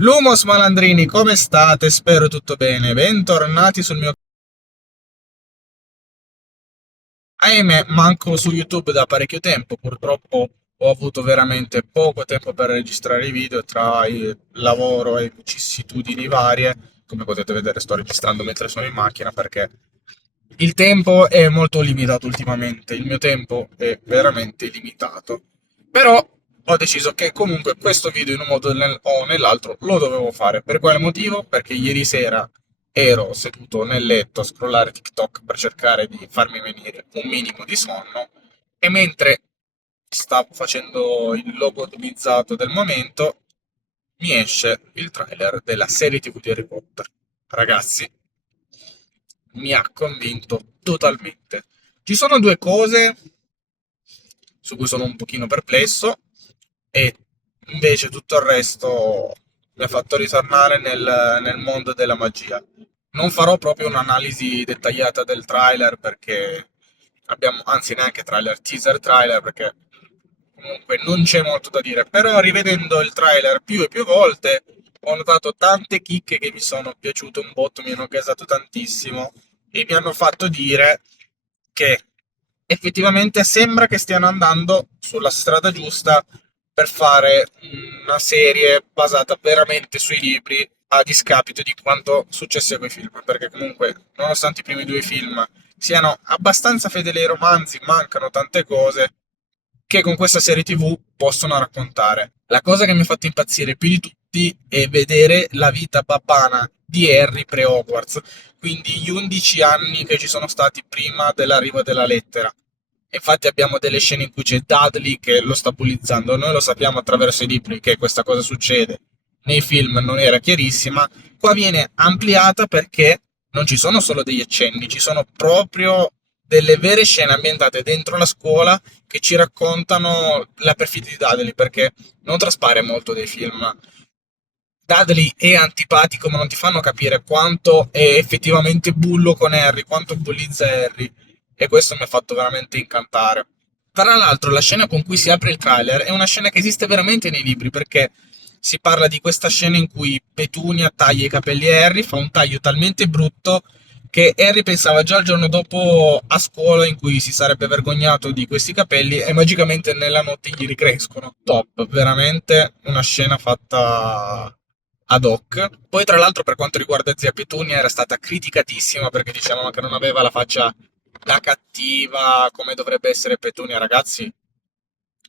Lumos malandrini, come state? Spero tutto bene. Bentornati sul mio... Ahimè, manco su YouTube da parecchio tempo. Purtroppo ho avuto veramente poco tempo per registrare i video tra il lavoro e vicissitudini varie. Come potete vedere, sto registrando mentre sono in macchina perché il tempo è molto limitato ultimamente. Il mio tempo è veramente limitato. Però ho deciso che comunque questo video in un modo o nell'altro lo dovevo fare. Per quale motivo? Perché ieri sera ero seduto nel letto a scrollare TikTok per cercare di farmi venire un minimo di sonno e mentre stavo facendo il lobotomizzato del momento mi esce il trailer della serie TV di Harry Potter. Ragazzi, mi ha convinto totalmente. Ci sono due cose su cui sono un pochino perplesso e invece tutto il resto mi ha fatto ritornare nel mondo della magia. Non farò proprio un'analisi dettagliata del trailer perché abbiamo, anzi neanche trailer, teaser trailer perché comunque non c'è molto da dire, però rivedendo il trailer più e più volte ho notato tante chicche che mi sono piaciute un botto, mi hanno gasato tantissimo e mi hanno fatto dire che effettivamente sembra che stiano andando sulla strada giusta per fare una serie basata veramente sui libri a discapito di quanto successe con i film, perché comunque, nonostante i primi due film siano abbastanza fedeli ai romanzi, mancano tante cose che con questa serie TV possono raccontare. La cosa che mi ha fatto impazzire più di tutti è vedere la vita papana di Harry pre-Hogwarts, quindi gli 11 anni che ci sono stati prima dell'arrivo della lettera. Infatti abbiamo delle scene in cui c'è Dudley che lo sta bullizzando, noi lo sappiamo attraverso i libri che questa cosa succede, nei film non era chiarissima, qua viene ampliata perché non ci sono solo degli accenni, ci sono proprio delle vere scene ambientate dentro la scuola che ci raccontano la perfidia di Dudley, perché non traspare molto dei film. Dudley è antipatico, ma non ti fanno capire quanto è effettivamente bullo con Harry, quanto bullizza Harry. E questo mi ha fatto veramente incantare. Tra l'altro, la scena con cui si apre il trailer è una scena che esiste veramente nei libri, perché si parla di questa scena in cui Petunia taglia i capelli a Harry, fa un taglio talmente brutto che Harry pensava già il giorno dopo a scuola in cui si sarebbe vergognato di questi capelli e magicamente nella notte gli ricrescono. Top, veramente una scena fatta ad hoc. Poi, tra l'altro, per quanto riguarda Zia Petunia, era stata criticatissima perché dicevano che non aveva la faccia da cattiva come dovrebbe essere Petunia, ragazzi.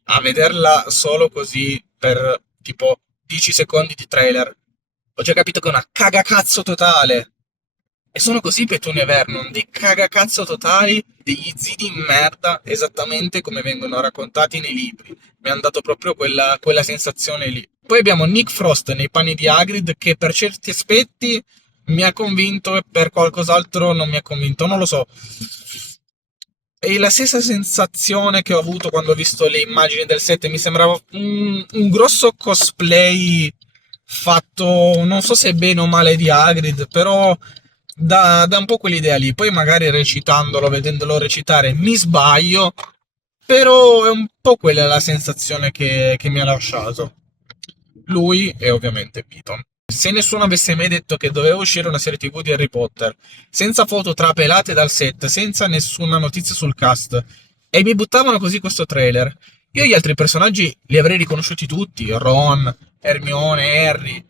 A vederla solo così per tipo 10 secondi di trailer, ho già capito che è una cagacazzo totale. E sono così Petunia e Vernon, dei cagacazzo totali, degli zii di merda, esattamente come vengono raccontati nei libri. Mi hanno dato proprio quella sensazione lì. Poi abbiamo Nick Frost nei panni di Hagrid che per certi aspetti mi ha convinto e per qualcos'altro non mi ha convinto, non lo so. È la stessa sensazione che ho avuto quando ho visto le immagini del set, mi sembrava un grosso cosplay fatto, non so se bene o male di Hagrid, però dà un po' quell'idea lì. Poi magari recitandolo, vedendolo recitare, mi sbaglio, però è un po' quella la sensazione che mi ha lasciato. Lui e ovviamente Piton. Se nessuno avesse mai detto che doveva uscire una serie TV di Harry Potter, senza foto trapelate dal set, senza nessuna notizia sul cast, e mi buttavano così questo trailer, io gli altri personaggi li avrei riconosciuti tutti: Ron, Hermione, Harry,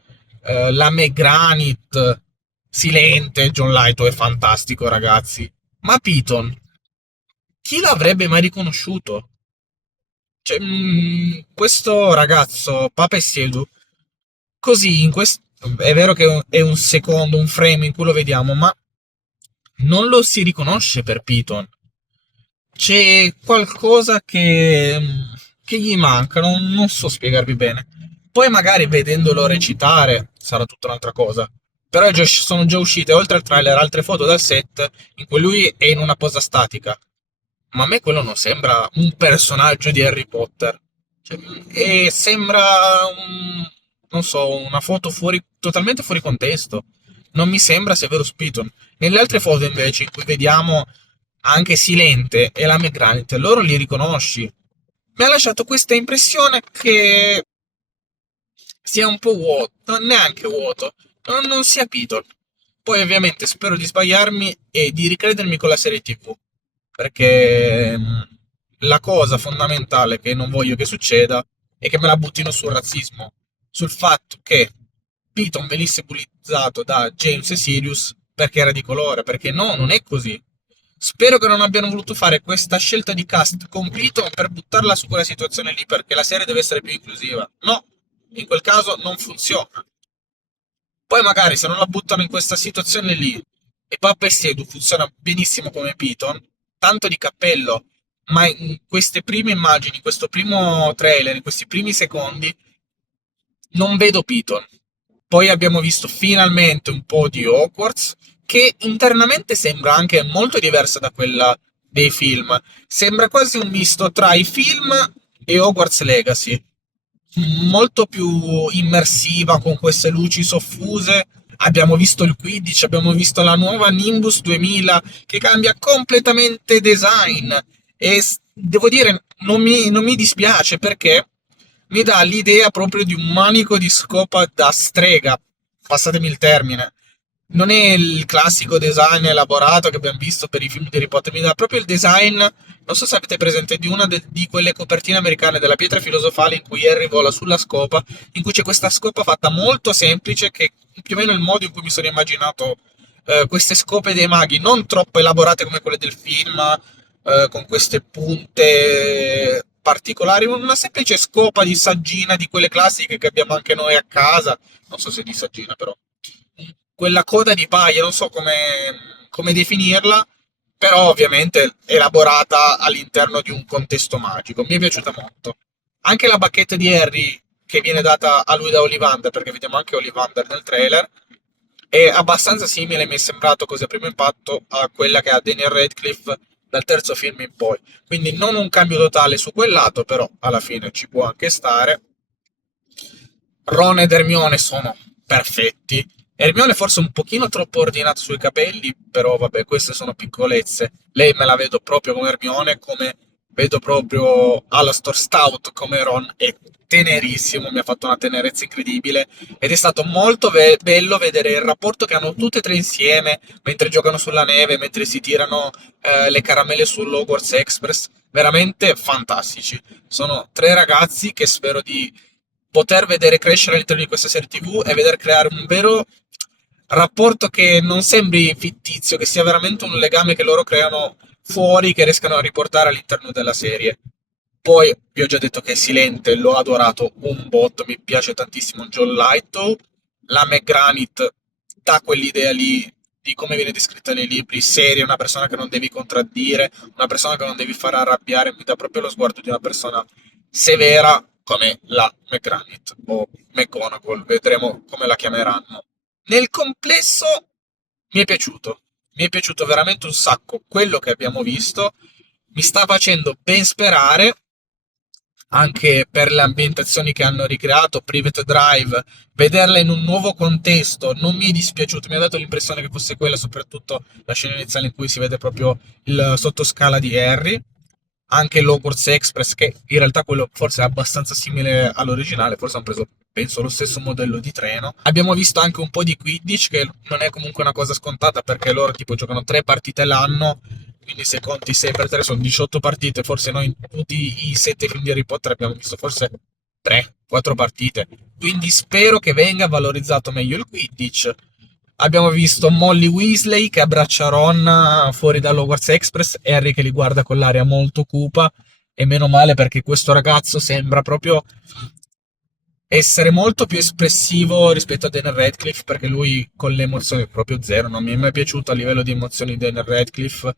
la McGranit, Silente, John Lighto è fantastico, ragazzi. Ma Piton, chi l'avrebbe mai riconosciuto? Cioè, questo ragazzo, Papa e Siedu, così in questo... È vero che è un secondo, un frame in cui lo vediamo, ma non lo si riconosce per Piton. C'è qualcosa che gli manca, non so spiegarvi bene. Poi magari vedendolo recitare sarà tutta un'altra cosa. Però sono già uscite, oltre al trailer, altre foto dal set in cui lui è in una posa statica. Ma a me quello non sembra un personaggio di Harry Potter. Cioè, e sembra non so, una foto fuori, totalmente fuori contesto. Non mi sembra Severus Piton. Nelle altre foto invece, in cui vediamo anche Silente e la McGranit, loro li riconosci. Mi ha lasciato questa impressione che sia un po' vuoto, neanche vuoto, non sia Python. Poi ovviamente spero di sbagliarmi e di ricredermi con la serie TV, perché la cosa fondamentale che non voglio che succeda è che me la buttino sul razzismo, sul fatto che Piton venisse bullizzato da James e Sirius perché era di colore, perché no, non è così. Spero che non abbiano voluto fare questa scelta di cast con Piton per buttarla su quella situazione lì perché la serie deve essere più inclusiva. No, in quel caso non funziona. Poi magari se non la buttano in questa situazione lì e Papa e Sedu funziona benissimo come Piton, tanto di cappello, ma in queste prime immagini, in questo primo trailer, in questi primi secondi, non vedo Piton. Poi abbiamo visto finalmente un po' di Hogwarts, che internamente sembra anche molto diversa da quella dei film. Sembra quasi un misto tra i film e Hogwarts Legacy, molto più immersiva con queste luci soffuse. Abbiamo visto il Quidditch, abbiamo visto la nuova Nimbus 2000 che cambia completamente design e devo dire non mi dispiace perché mi dà l'idea proprio di un manico di scopa da strega, passatemi il termine. Non è il classico design elaborato che abbiamo visto per i film di Harry Potter, mi dà proprio il design, non so se avete presente, di una di quelle copertine americane della pietra filosofale in cui Harry vola sulla scopa, in cui c'è questa scopa fatta molto semplice, che è più o meno il modo in cui mi sono immaginato queste scope dei maghi, non troppo elaborate come quelle del film, con queste punte particolari, una semplice scopa di saggina di quelle classiche che abbiamo anche noi a casa, non so se di saggina però, quella coda di paglia, non so come definirla, però ovviamente elaborata all'interno di un contesto magico. Mi è piaciuta molto. Anche la bacchetta di Harry che viene data a lui da Ollivander, perché vediamo anche Ollivander nel trailer, è abbastanza simile, mi è sembrato così a primo impatto, a quella che ha Daniel Radcliffe dal terzo film in poi. Quindi non un cambio totale su quel lato, però alla fine ci può anche stare. Ron ed Hermione sono perfetti. Hermione forse un pochino troppo ordinata sui capelli, però vabbè, queste sono piccolezze. Lei me la vedo proprio come Hermione, come vedo proprio Alastor Stout come Ron, è tenerissimo, mi ha fatto una tenerezza incredibile ed è stato molto bello vedere il rapporto che hanno tutte e tre insieme mentre giocano sulla neve, mentre si tirano le caramelle sull'Hogwarts Express, veramente fantastici. Sono tre ragazzi che spero di poter vedere crescere all'interno di questa serie TV e vedere creare un vero rapporto che non sembri fittizio, che sia veramente un legame che loro creano fuori, che riescano a riportare all'interno della serie. Poi vi ho già detto che è Silente, l'ho adorato un botto, mi piace tantissimo John Lithgow, la McGranit dà quell'idea lì di come viene descritta nei libri, seria, una persona che non devi contraddire, una persona che non devi fare arrabbiare, mi dà proprio lo sguardo di una persona severa come la McGranit o McGonagall, vedremo come la chiameranno. Nel complesso mi è piaciuto veramente un sacco quello che abbiamo visto, mi sta facendo ben sperare anche per le ambientazioni che hanno ricreato, Private Drive, vederla in un nuovo contesto non mi è dispiaciuto, mi ha dato l'impressione che fosse quella, soprattutto la scena iniziale in cui si vede proprio il sottoscala di Harry, anche l'Hogwarts Express, che in realtà quello forse è abbastanza simile all'originale, forse hanno preso, penso, lo stesso modello di treno. Abbiamo visto anche un po' di Quidditch, che non è comunque una cosa scontata, perché loro tipo giocano 3 partite l'anno, quindi se conti 6 per 3 sono 18 partite, forse noi in tutti i 7 film di Harry Potter abbiamo visto forse 3-4 partite, quindi spero che venga valorizzato meglio il Quidditch. Abbiamo visto Molly Weasley che abbraccia Ron fuori dall'Hogwarts Express, Harry che li guarda con l'aria molto cupa, e meno male perché questo ragazzo sembra proprio essere molto più espressivo rispetto a Daniel Radcliffe, perché lui con le emozioni è proprio zero, non mi è mai piaciuto a livello di emozioni Daniel Radcliffe.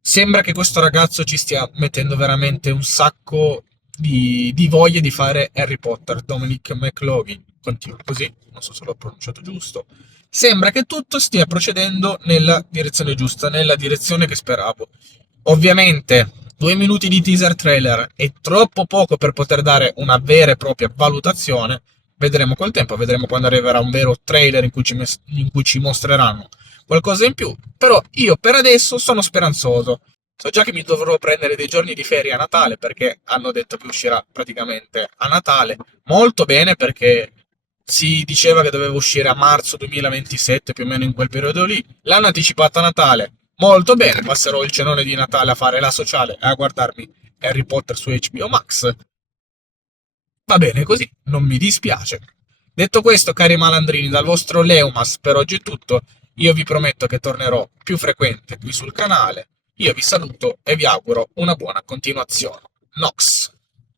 Sembra che questo ragazzo ci stia mettendo veramente un sacco di voglia di fare Harry Potter. Dominic McLovin continua così, non so se l'ho pronunciato giusto. Sembra che tutto stia procedendo nella direzione giusta, nella direzione che speravo. Ovviamente, 2 minuti di teaser trailer è troppo poco per poter dare una vera e propria valutazione. Vedremo col tempo, vedremo quando arriverà un vero trailer in cui ci mostreranno qualcosa in più, però io per adesso sono speranzoso. So già che mi dovrò prendere dei giorni di ferie a Natale perché hanno detto che uscirà praticamente a Natale. Molto bene perché si diceva che doveva uscire a marzo 2027, più o meno in quel periodo lì. L'hanno anticipata a Natale. Molto bene, passerò il cenone di Natale a fare la sociale e a guardarmi Harry Potter su HBO Max. Va bene così, non mi dispiace. Detto questo, cari malandrini, dal vostro Leumas per oggi è tutto. Io vi prometto che tornerò più frequente qui sul canale. Io vi saluto e vi auguro una buona continuazione. Nox.